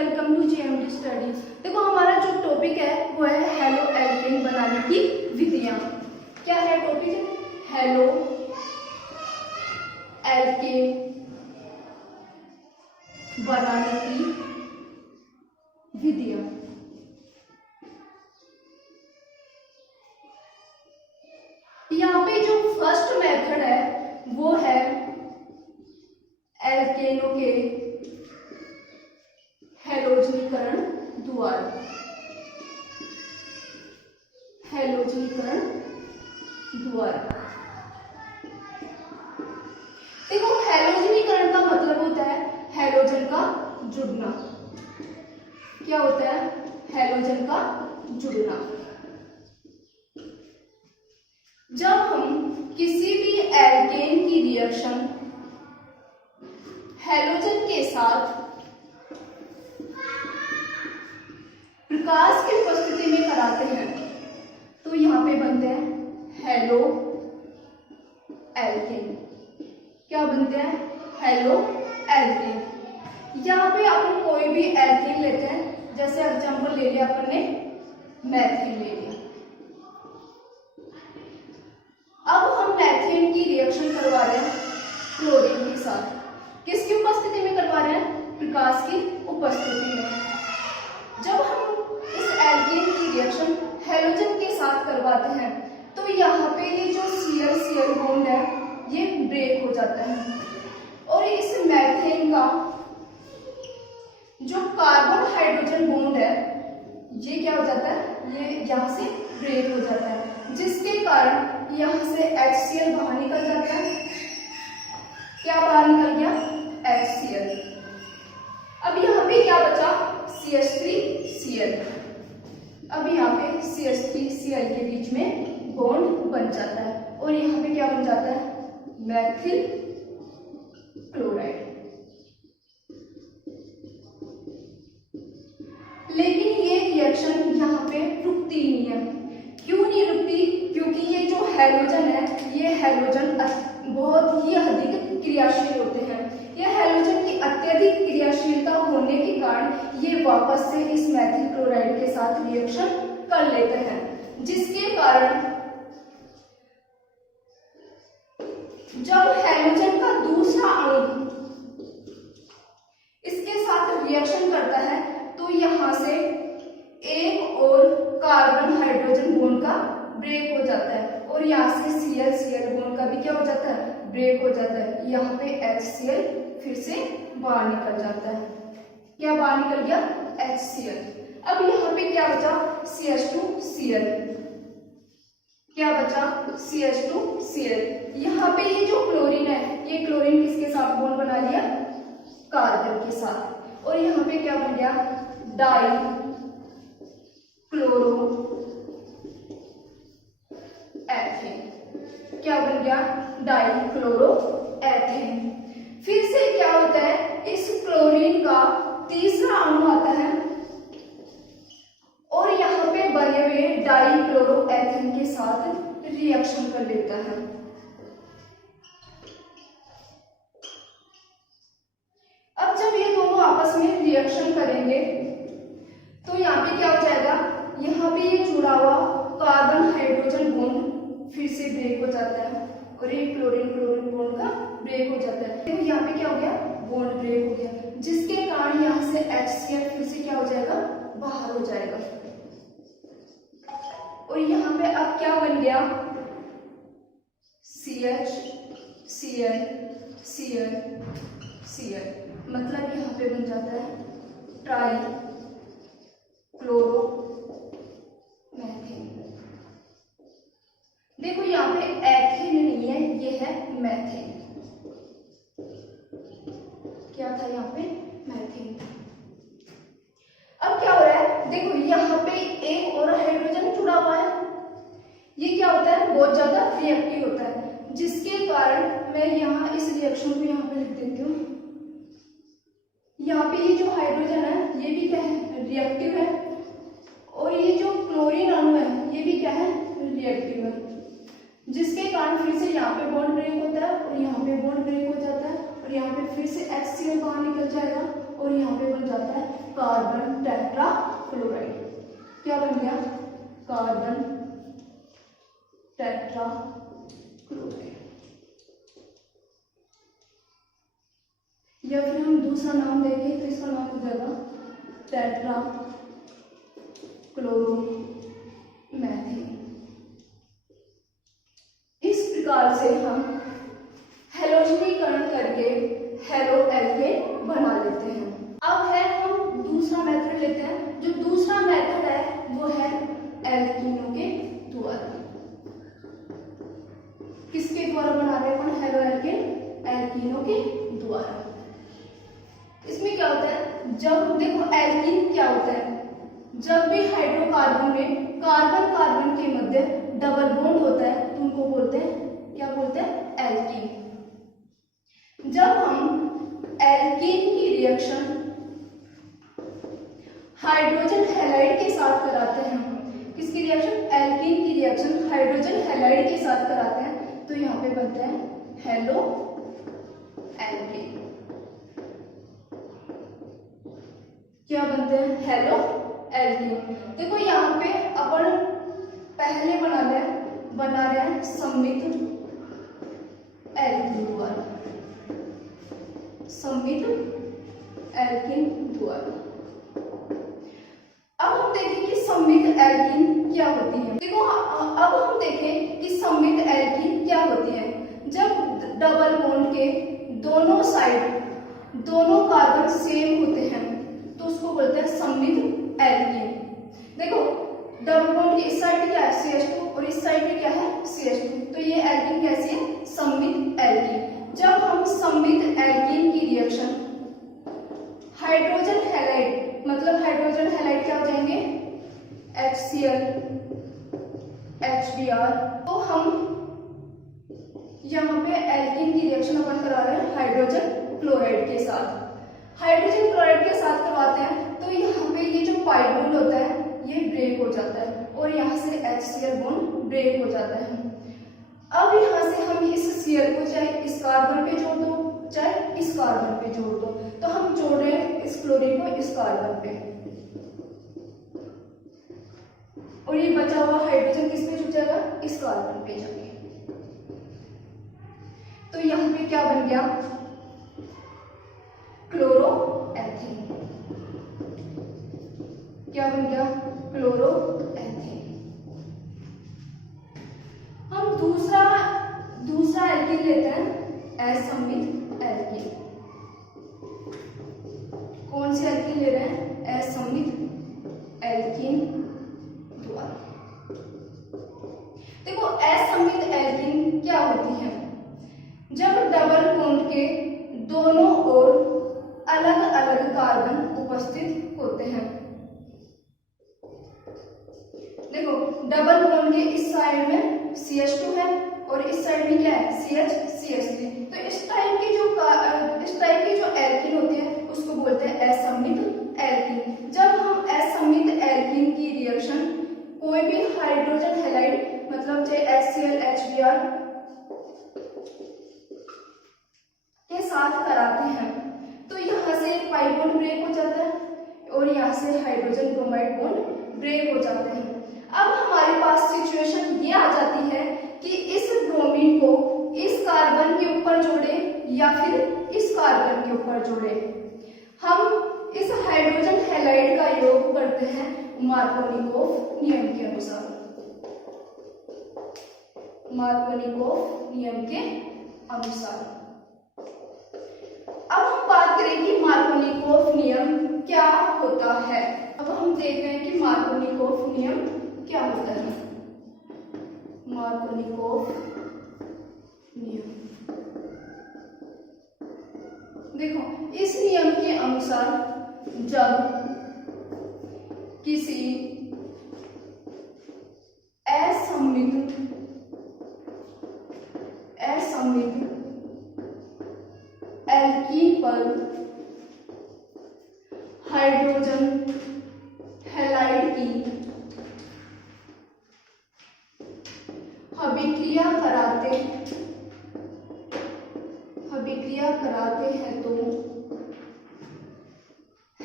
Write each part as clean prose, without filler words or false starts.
Welcome to JMD study. देखो हमारा जो टॉपिक है वो है हेलो एल्केन बनाने की विधियां। क्या है टॉपिक? हेलो एल्केन बनाने की विधियां। यहाँ पे जो फर्स्ट मेथड है वो है एल्केनों के हैलोजनीकरण द्वारा। हैलोजनीकरण द्वारा देखो, हैलोजनीकरण का मतलब होता है हैलोजन का जुड़ना। क्या होता है? हैलोजन का जुड़ना। जब हम किसी भी एल्केन की रिएक्शन हैलोजन के साथ प्रकाश की उपस्थिति में कराते हैं तो यहाँ पे बनते हैं हेलो एल्केन। क्या बनते हैं? Halo alkane. यहाँ पे अपन कोई भी एल्केन लेते हैं, जैसे एग्जाम्पल ले लिया अपन ने मैथिन ले लिया। अब हम मैथिन की रिएक्शन करवा रहे हैं क्लोरीन के साथ। किसकी उपस्थिति में करवा रहे हैं? प्रकाश की उपस्थिति में। जब हम इस एल्केन की रिएक्शन हैलोजन के साथ करवाते हैं तो यहाँ पे ये जो Cl बॉन्ड है ये ब्रेक हो जाता है और इस मैथेन का जो कार्बन हाइड्रोजन बॉन्ड है ये क्या हो जाता है? ये यहाँ से ब्रेक हो जाता है, जिसके कारण यहाँ से HCl बाहर निकल जाता है। क्या बाहर निकल गया? HCl। अब यहाँ पे क्या बचा? CH3Cl। अब यहाँ पे CH3Cl के बीच में बॉन्ड बन जाता है और यहाँ पे क्या बन जाता है? मैथिल क्लोराइड। लेकिन ये रिएक्शन यहाँ पे रुकती नहीं है। क्यों नहीं रुकती? क्योंकि ये जो हैलोजन है ये हैलोजन बहुत ही अधिक क्रियाशील होते हैं। यह हैलोजन की अत्यधिक क्रियाशीलता होने के कारण ये वापस से इस मैथिल क्लोराइड के साथ रिएक्शन कर लेते हैं, जिसके कारण जब हैलोजन का दूसरा अणु इसके साथ रिएक्शन करता है तो यहाँ से एक और कार्बन हाइड्रोजन बॉन्ड का ब्रेक हो जाता है और यहाँ से Cl बॉन्ड का भी क्या हो जाता है? ब्रेक हो जाता है। यहाँ पे HCl फिर से बाहर निकल जाता है। क्या बाहर निकल गया? HCl। अब यहाँ पे क्या बचा? CH2Cl। क्या बचा? CH2Cl। यहाँ पे ये जो क्लोरीन है ये क्लोरीन किसके साथ बॉन्ड बना लिया? कार्बन के साथ। और यहाँ पे क्या बन गया? Die chloro ethane. क्या बन गया? Die chloro ethane. फिर से क्या होता है? इस क्लोरीन का तीसरा अणु आता है और यहाँ पे बने हुए डाई क्लोरो एथेन के साथ रिएक्शन कर लेता है। अब जब ये दोनों आपस में रिएक्शन करेंगे तो यहाँ पे क्या हो जाएगा? यहाँ पे ये जुड़ा हुआ कार्बन हाइड्रोजन बॉन्ड फिर से ब्रेक हो जाता है और ये क्लोरीन क्लोरीन बॉन्ड का ब्रेक हो जाता है। तो यहाँ पे क्या हो गया? बॉन्ड ब्रेक हो गया, जिसके कारण यहाँ से HCl फिर से क्या हो जाएगा? बाहर हो जाएगा। और यहाँ पे अब क्या बन गया? CH Cl मतलब यहाँ पे बन जाता है ट्राई क्लोरो मैथेन। देखो यहाँ पे एथेन नहीं है, ये है मैथेन। क्या था यहाँ पे? मैथेन। अब क्या हो रहा है? देखो यहाँ पे एक और हाइड्रोजन जुड़ा हुआ है। ये क्या होता है? बहुत ज्यादा रिएक्टिव होता है, जिसके कारण मैं यहाँ इस रिएक्शन को यहाँ पे लिख देती हूँ। यहाँ पे ये जो हाइड्रोजन है ये भी क्या है? रिएक्टिव है और ये जो क्लोरीन अणु है ये भी क्या है? रिएक्टिव है, जिसके कारण फिर से यहाँ पे बॉन्ड ब्रेक होता है और यहाँ पे बॉन्ड ब्रेक हो जाता है और यहाँ पे फिर से HCl बाहर निकल जाएगा और यहाँ पे बन जाता है कार्बन टेट्राक्लोराइड। क्या बन गया? Carbon tetrachloride. या फिर हम दूसरा नाम देंगे तो इसका नाम हो जाएगा टेट्राक्लोरोमेथिल। इस प्रकार से हम हैलोजनीकरण करके हेलो एल्केन बना लेते हैं। अब है हम दूसरा मेथड लेते हैं। जो दूसरा मेथड है वो है एल्कीनों के द्वारा। किसके द्वारा बना रहे हैं अपन हेलो एल्केन? एल्कीनों के द्वारा। इसमें क्या होता है? जब देखो एल्कीन क्या होता है? जब भी हाइड्रोकार्बन में कार्बन कार्बन के मध्य डबल बॉन्ड होता है तो उनको बोलते हैं, क्या बोलते हैं? एल्कीन। जब हम एल्कीन की रिएक्शन हाइड्रोजन हैलाइड के साथ कराते हैं, किसकी रिएक्शन? एल्कीन की रिएक्शन हाइड्रोजन हैलाइड के साथ कराते हैं तो यहाँ पे बनता है हेलो एल्केन। क्या बनते हैं? Halo alkane. देखो यहाँ पे अपन पहले बना रहे हैं सममित एल्कीन द्वारा, सममित एल्कीन द्वारा। अब हम देखें कि सममित एल्कीन क्या होती है। देखो अब हम देखें कि सममित एल्कीन क्या होती है। जब डबल बॉन्ड के दोनों साइड दोनों कार्बन सेम होते हैं तो उसको बोलते हैं सममित एल्कीन। देखो डबल बॉन्ड की इस साइड क्या है? CH2 और इस साइड में क्या है? CH2। तो ये एल्कीन कैसी है? सममित एल्कीन। जब हम सममित एल्कीन की रिएक्शन हाइड्रोजन हैलाइड, मतलब हाइड्रोजन हैलाइड क्या हो जाएंगे? HCl HBr। तो हम यहाँ पे एल्कीन की रिएक्शन अपन करा रहे हैं हाइड्रोजन क्लोराइड के साथ। हाइड्रोजन क्लोराइड के साथ करवाते हैं तो यहाँ पे ये जो पाई बॉन्ड होता है ये ब्रेक हो जाता है और यहाँ से HCl बॉन्ड ब्रेक हो जाता है। अब यहाँ से हम इस Cl को चाहे इस कार्बन पे जोड़ दो चाहे इस कार्बन पे जोड़ दो, तो हम जोड़ रहे हैं इस क्लोरीन को इस कार्बन पे और ये बचा हुआ हाइड्रोजन किस पे जुड़ जाएगा? इस कार्बन पे जाके। तो यहाँ पे क्या बन गया? क्लोरोएथेन। क्या बन गया? क्लोरोएथेन। हम दूसरा एल्कीन लेते हैं असममित एल्कीन। कौन सी एल्कीन ले रहे हैं? असममित एल्कीन द्वारा। देखो असममित एल्कीन क्या होती है? जब डबल बॉन्ड के दोनों ओर अलग अलग कार्बन उपस्थित होते हैं। देखो डबल बॉन्ड के इस साइड में CH2 है और इस साइड में क्या है? CH3। तो इस टाइप की जो एल्कीन होती है उसको बोलते हैं असममित एल्कीन। जब हम असममित एल्कीन की रिएक्शन कोई भी हाइड्रोजन हैलाइड मतलब चाहे HCl HBr के साथ कराते हैं तो यहाँ से पाई बॉन्ड ब्रेक हो जाता है और यहाँ से हाइड्रोजन ब्रोमाइड बॉन्ड ब्रेक हो जाते हैं। अब हमारे पास सिचुएशन ये आ जाती है कि इस ब्रोमीन को इस कार्बन के ऊपर जोड़े या फिर इस कार्बन के ऊपर जोड़े। हम इस हाइड्रोजन हैलाइड का योग करते हैं मार्कोनिकोव नियम के अनुसार। मार्कोनिकोव नियम के अनुसार अब हम बात करें कि मार्कोनिकोव नियम क्या होता है। अब हम देखते हैं कि मार्कोनिकोव नियम क्या होता है। मार्कोनिकोव नियम, देखो इस नियम के अनुसार जब किसी असममित एल्कीन पर हाइड्रोजन हैलाइड की अभिक्रिया कराते हैं तो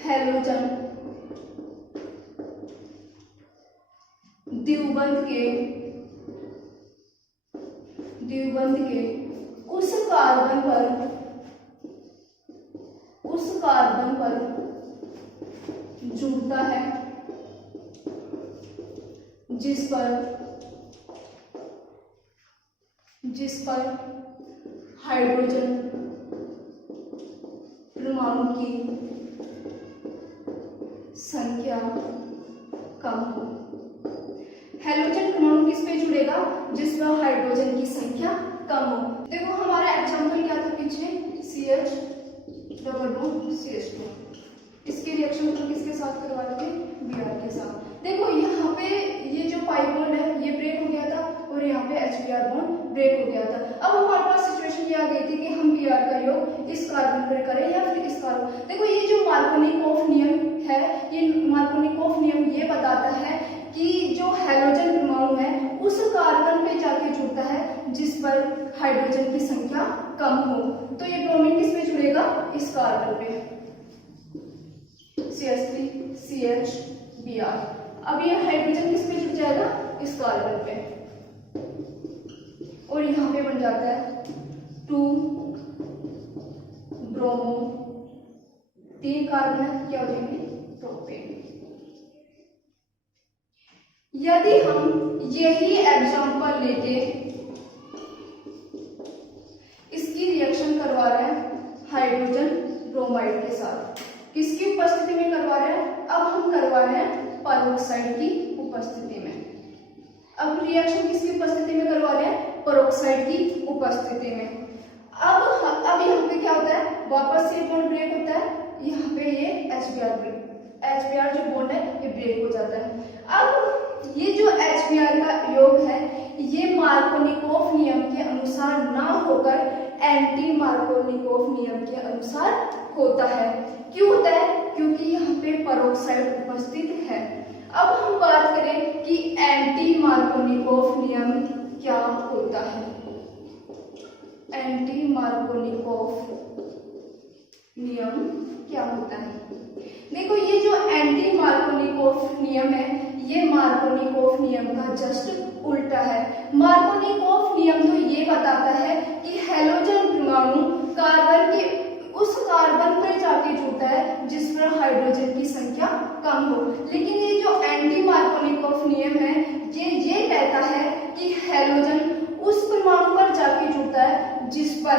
हैलोजन द्विबंध के उस कार्बन पर जुड़ता है जिस पर हाइड्रोजन परमाणु की संख्या कम हो। हैलोजन परमाणु किस पे जुड़ेगा? जिस पर हाइड्रोजन की संख्या कम हो। देखो हमारा एग्जांपल क्या था पीछे, CH डबल बॉन्ड CH2। इसके रिएक्शन को किसके साथ करवा थे? Br के साथ। देखो यहाँ पे ये जो पाई बॉन्ड है ये ब्रेक हो गया था और यहाँ पे HBr बॉन्ड ब्रेक हो गया था। अब हमारे पास सिचुएशन ये आ गई थी कि हम Br का योग इस कार्बन पर करें या फिर इस कार्बन। देखो ये जो मार्कोनिकोव नियम है, ये मार्कोनिकोव नियम ये बताता है कि जो हैलोजन परमाणु है उस कार्बन पे जाके जुड़ता है जिस पर हाइड्रोजन की संख्या कम हो। तो ये ब्रोमीन किस पे जुड़ेगा? इस कार्बन पे, CH3 CH Br। अब ये हाइड्रोजन किस पे जुड़ जाएगा? इस कार्बन पे, और यहाँ पे बन जाता है 2 ब्रोमो, 3 कार्बन क्या हो जाएंगे? प्रोपेन। यदि हम यही एग्जांपल लेके इसकी रिएक्शन करवा रहे हैं हाइड्रोजन ब्रोमाइड के साथ, किसकी उपस्थिति में करवा रहे हैं? अब हम करवा रहे हैं पेरोक्साइड की उपस्थिति में। अब रिएक्शन किसकी उपस्थिति में करवा रहे हैं? पेरोक्साइड की उपस्थिति में। अब यहाँ पे क्या होता है? वापस से बॉन्ड ब्रेक होता है, यहाँ पे ये HBr जो बॉन्ड है ये ब्रेक हो जाता है। अब ये जो HBr का योग है ये मार्कोनिकोव नियम के अनुसार ना होकर एंटी मार्कोनिकोव नियम के अनुसार होता है। क्यों होता है? क्योंकि यहाँ पे पेरोक्साइड उपस्थित है। अब हम बात करें कि एंटी मार्कोनिकोव नियम क्या होता है। एंटी मार्कोनिकोव नियम क्या होता है? देखो ये जो एंटी मार्कोनिकोव नियम है ये मार्कोनिकोव नियम का जस्ट उल्टा है। मार्कोनिकोव नियम तो ये बताता है कि हैलोजन परमाणु कार्बन के उस कार्बन पर जाके जुड़ता है जिस पर हाइड्रोजन की संख्या कम हो। लेकिन ये जो एंटी मार्कोनिकोव नियम है ये कहता है कि हैलोजन उस परमाणु पर जाके जुड़ता है जिस पर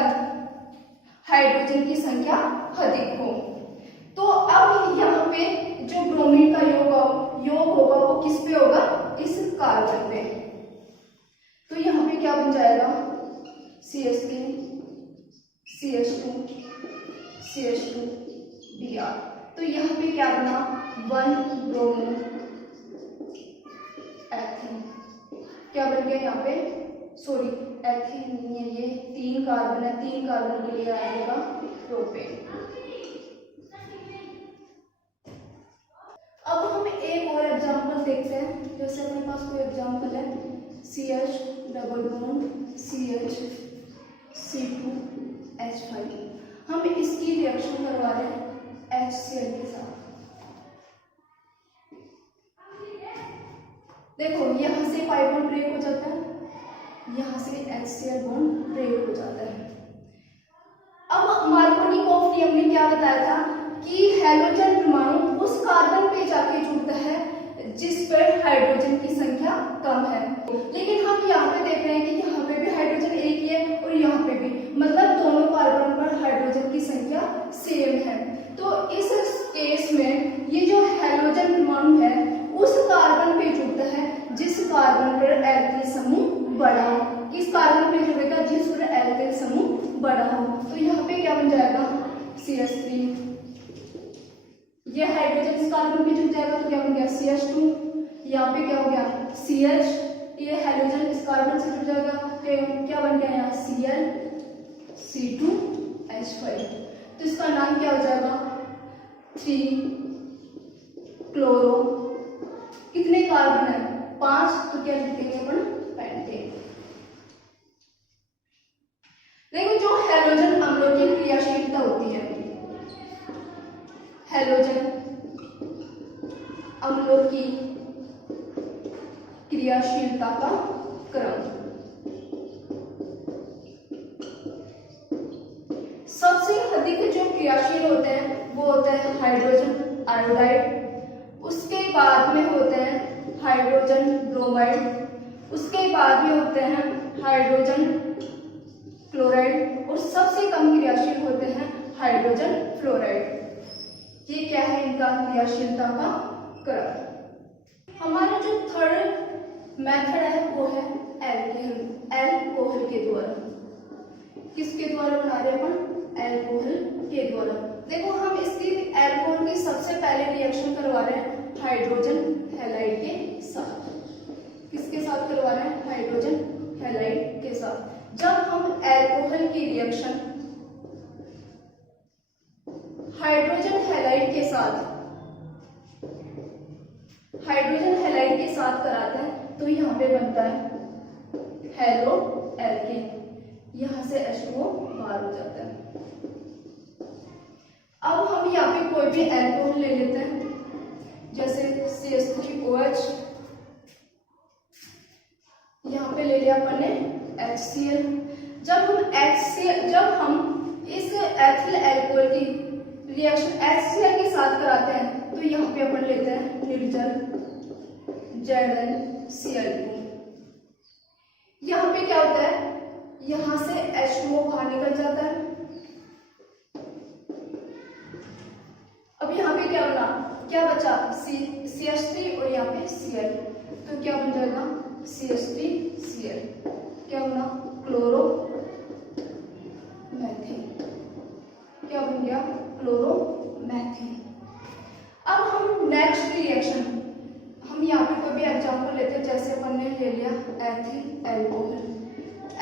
हाइड्रोजन की संख्या अधिक हो। तो अब यहाँ पे जो ब्रोमीन का योग होगा वो किस पे होगा? इस कार्बन पे। तो यहाँ पे क्या बन जाएगा? CH3 CH2 CH2 Br। तो यहाँ पे क्या बना? 1 ब्रोमो एथेन। क्या बन गया यहाँ पे? सॉरी एथेन नहीं है, ये 3 कार्बन है, 3 कार्बन के लिए आएगा प्रोपेन। अब हम एक और एग्जांपल देखते हैं। जैसे अपने पास कोई एग्जांपल है CH double bond CH C2H5। हम इसकी रिएक्शन करवा रहे हैं HCl के साथ। देखो यहाँ से पाई बॉन्ड ब्रेक हो जाता है, यहाँ से HCl बॉन्ड ब्रेक हो जाता है। अब मार्कोनिकोव नियम ने क्या बताया था कि हैलोजन परमाणु उस कार्बन पे जाके जुड़ता है जिस पर हाइड्रोजन की संख्या कम है। लेकिन हम यहाँ पे देख रहे हैं कि यहाँ पे भी हाइड्रोजन एक ही है और यहाँ पे भी, मतलब दोनों कार्बन पर हाइड्रोजन की संख्या सेम है। तो इस केस में ये जो हैलोजन परमाणु है उस कार्बन पे जुड़ता है जिस कार्बन पर एल्किल समूह बड़ा हो। किस कार्बन पे जुड़ेगा? जिस पर एल्किल समूह बड़ा हो। तो यहाँ पे क्या बन जाएगा? CH3। ये हाइड्रोजन इस कार्बन पे जुड़ जाएगा तो क्या बन गया? CH2। यहाँ पे क्या हो गया? CH। ये हाइड्रोजन इस कार्बन से जुड़ जाएगा तो क्या बन गया यहाँ? Cl C2H5। तो इसका नाम क्या हो जाएगा? 3 क्लोरो। कितने कार्बन है? 5। तो क्या लिख देंगे अपन? पेंटेन। देखो जो हैलोजन अम्लों की क्रियाशीलता होती है, हैलोजन अम्लों की क्रियाशीलता का क्रम। सबसे अधिक जो क्रियाशील होते हैं वो होते हैं हाइड्रोजन आयोडाइड, उसके बाद में होते हैं हाइड्रोजन ब्रोमाइड, उसके बाद में होते हैं हाइड्रोजन क्लोराइड और सबसे कम क्रियाशील होते हैं हाइड्रोजन फ्लोराइड। ये क्या है इनका क्रियाशीलता का क्रम। हमारा जो थर्ड मेथड है वो है अल्कोहल के द्वारा। किसके द्वारा बना रहे हैं अपन? अल्कोहल के द्वारा। देखो हम इसकी अल्कोहल की सबसे पहले रिएक्शन करवा रहे हैं हाइड्रोजन हैलाइड के साथ। किसके साथ करवा रहे हैं? हाइड्रोजन हैलाइड के साथ। जब हम अल्कोहल की रिएक्शन हाइड्रोजन हैलाइड के साथ कराते हैं तो यहाँ पे बनता है हेलो एल्केन, यहाँ से H2O बाहर हो जाता है। अब हम यहाँ पे कोई भी अल्कोहल ले लेते हैं, जैसे CH3OH, यहाँ पे ले लिया अपन ने HCl। जब हम इस एथिल अल्कोहल की रिएक्शन HCl के साथ कराते हैं तो यहाँ पे अपन लेते हैं निर्जल ZnCl2। यहाँ पे क्या होता है? यहाँ से H2O बाहर निकल जाता है। अब यहाँ पे क्या बना? क्या बचा? CH3 और यहाँ पे Cl, तो क्या बन जाएगा? CH3Cl। क्या बना? क्लोरोमेथेन। क्या बन गया? क्लोरोमेथेन। अब हम नेक्स्ट रिएक्शन, हम यहाँ पे कोई भी एग्जाम्पल लेते हैं, जैसे अपन ने ले लिया एथिल अल्कोहल।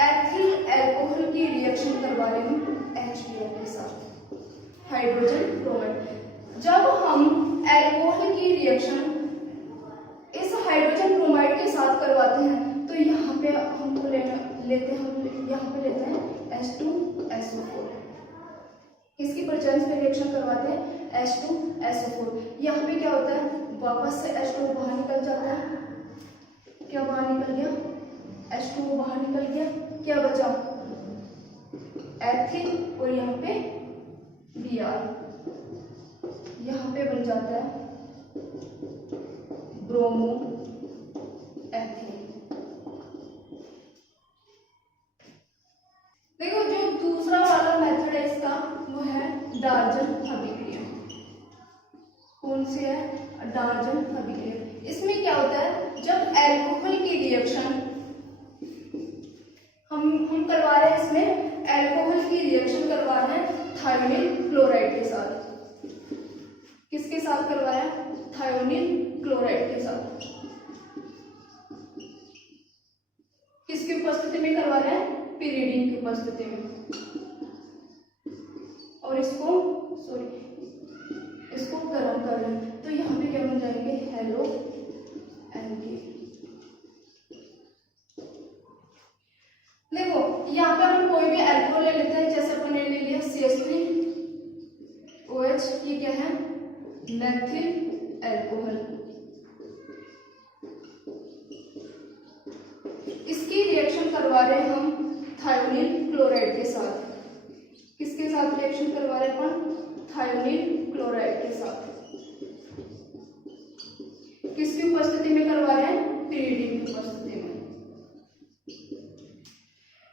एथिल अल्कोहल की रिएक्शन करवा रहे हम HBr के साथ, हाइड्रोजन ब्रोमाइड। जब हम अल्कोहल की रिएक्शन इस हाइड्रोजन ब्रोमाइड के साथ करवाते हैं तो यहाँ पे हमको लेते हैं H2SO4। किसकी प्रेजेंस में रिएक्शन करवाते हैं? H2SO4। यहाँ पे क्या होता है? वापस से H2O बाहर निकल जाता है। क्या बाहर निकल गया? H2O बाहर निकल गया। क्या बचा? एथिल और यहाँ पे Br, यहाँ पे बन जाता है ब्रोमो एथिल। देखो जो दूसरा वाला मेथड है इसका वो है डाल्टन अभिक्रिया। कौन सी है? डाल्टन अभिक्रिया। इसमें क्या होता है? जब अल्कोहल की रिएक्शन हम करवा रहे हैं, इसमें अल्कोहल की रिएक्शन करवा रहे हैं थायोनिल क्लोराइड के साथ। किसके साथ करवाया? थायोनिल क्लोराइड के साथ। किसकी उपस्थिति में करवा रहे हैं? पिरिडीन की उपस्थिति में। और इसको गर्म कर रहे हैं तो यहाँ पे क्या बन जाएंगे? Halo alkane. देखो यहाँ पे हम कोई भी अल्कोहल ले लेते हैं, जैसे अपन ने ले लिया CH3OH, ये क्या है? Methyl alcohol. इसकी रिएक्शन करवा रहे हैं हम थायोनिल क्लोराइड के साथ। किसके साथ रिएक्शन करवा रहे हैं अपन? थायोनिल क्लोराइड के साथ। किसकी उपस्थिति में करवा रहे हैं? पिरिडीन की उपस्थिति में।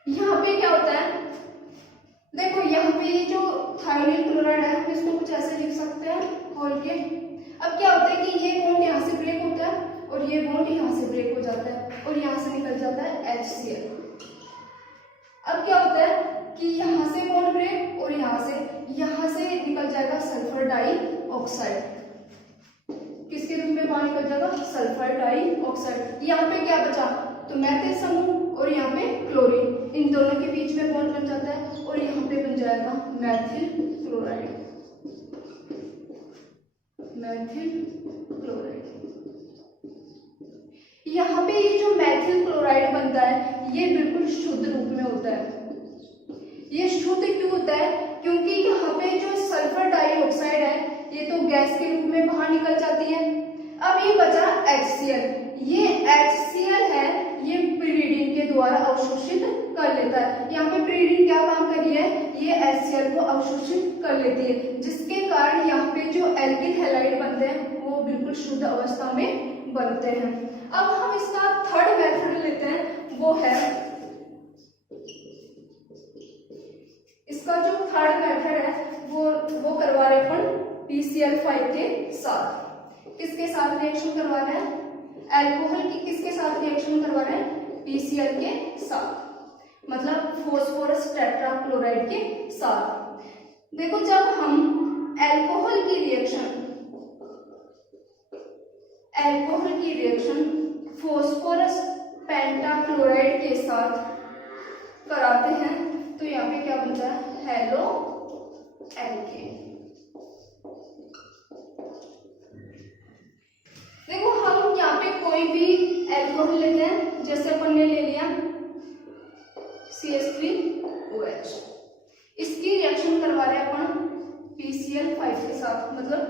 यहाँ पे क्या होता है? देखो यहाँ पे ये जो थायोनिल क्लोराइड है हम इसको कुछ ऐसे लिख सकते हैं खोल के। अब क्या होता है कि ये बॉन्ड यहाँ से ब्रेक होता है और ये बॉन्ड यहाँ से ब्रेक हो जाता है और यहाँ से निकल जाता है HCl। अब क्या होता है कि यहाँ से बॉन्ड ब्रेक और यहाँ से निकल जाएगा सल्फर डाइऑक्साइड। किसके रूप में बाहर निकल जाएगा? Sulphur dioxide. यहाँ पे क्या बचा? तो मैथिल समूह और यहाँ पे क्लोरीन, इन दोनों के बीच में बॉन्ड बन जाता है और यहाँ पे बन जाएगा मैथिल क्लोराइड। यहाँ पे ये जो मैथिल क्लोराइड बनता है ये बिल्कुल शुद्ध रूप में होता है। ये शुद्ध क्यों होता है? क्योंकि यहाँ पे जो सल्फर डाइऑक्साइड है ये ये तो गैस के रूप में बाहर निकल जाती है। अब ये बचा HCl। ये HCl है, ये pyridine के द्वारा अवशोषित कर लेता है। यहाँ पे pyridine क्या काम कर रही है, ये HCl को अवशोषित कर लेती है, जिसके कारण यहाँ पे जो एल्किल हैलाइड बनते हैं वो बिल्कुल शुद्ध अवस्था में बनते हैं। अब हम इसका थर्ड मेथड लेते हैं, वो है इसका जो थर्ड मेथड है वो करवा रहे अपन PCl5 के साथ। किसके साथ रिएक्शन करवा रहे हैं, अल्कोहल की किसके साथ रिएक्शन करवा रहे हैं, PCl के साथ, मतलब फॉस्फोरस टेट्राक्लोराइड के साथ। देखो जब हम अल्कोहल की रिएक्शन फॉस्फोरस पेंटाक्लोराइड के साथ कराते हैं तो यहाँ पे क्या बनता है, हेलो एल्केन। देखो हम यहाँ पे कोई भी एल्कोहल लेते हैं, जैसे अपन ने ले लिया CH3OH, इसकी रिएक्शन करवा रहे हैं अपन PCl5 के साथ, मतलब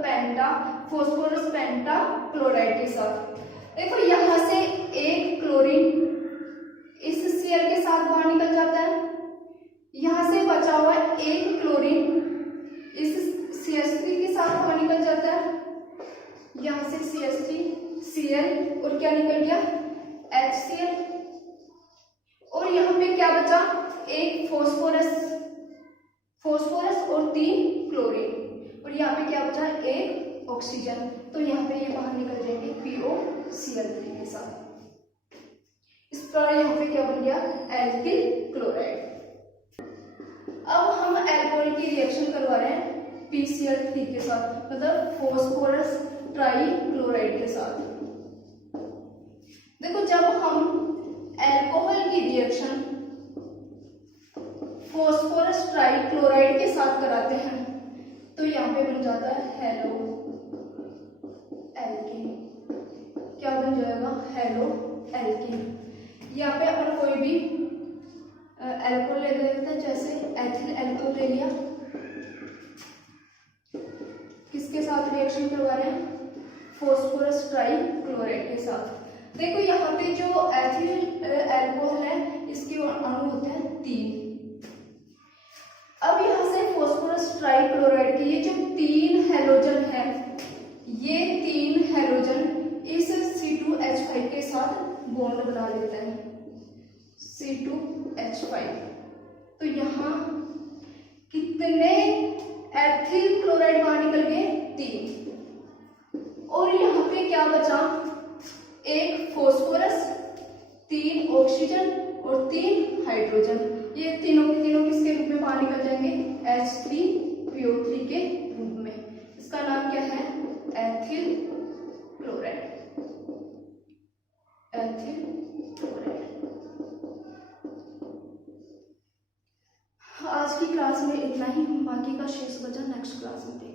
फॉस्फोरस पेंटाक्लोराइड के साथ। देखो यहाँ से एक क्लोरीन इस Cl के साथ बाहर निकल जाता है, यहाँ से बचा हुआ एक क्लोरीन इस CH3 के साथ बाहर निकल जाता है, यहाँ से CH3Cl और क्या निकल गया HCl, और यहाँ पे क्या बचा, एक फॉस्फोरस और 3 क्लोरीन, और यहाँ पे क्या बचा, एक ऑक्सीजन। तो यहाँ पे ये बाहर निकल जाएंगे POCl3 के साथ। इस प्रकार यहाँ पे क्या बन गया, एल्किल क्लोराइड। अब हम अल्कोहल की रिएक्शन करवा रहे हैं PCl3 के साथ, मतलब फॉस्फोरस ट्राइक्लोराइड के साथ। देखो जब हम अल्कोहल की रिएक्शन फॉस्फोरस ट्राइक्लोराइड के साथ कराते हैं तो यहाँ पे बन जाता है हेलो एल्कीन। क्या बन जाएगा, हेलो एल्कीन। यहाँ पे अपन कोई भी अल्कोहल ले लेते हैं, जैसे एथिल अल्कोहल ले लिया, किसके साथ रिएक्शन करवा रहे हैं, फॉस्फोरस ट्राइक्लोराइड के साथ। देखो यहाँ पे जो एथिल अल्कोहल है इसके अणु होते हैं 3। अब यहाँ से फॉस्फोरस ट्राइक्लोराइड के ये जो 3 हैलोजन है, ये 3 हैलोजन इस C2H5 के साथ बॉन्ड बना लेते हैं, C2H5। तो यहाँ कितने एथिल क्लोराइड बाहर निकल गए, 3। और यहाँ पे क्या बचा, एक फॉस्फोरस, 3 ऑक्सीजन और 3 हाइड्रोजन। ये तीनों के तीनों किसके रूप में बाहर निकल जाएंगे, H3PO3 के रूप में। इसका नाम क्या है, एथिल क्लोराइड। आज की क्लास में इतना ही, बाकी का शेष बचा नेक्स्ट क्लास में।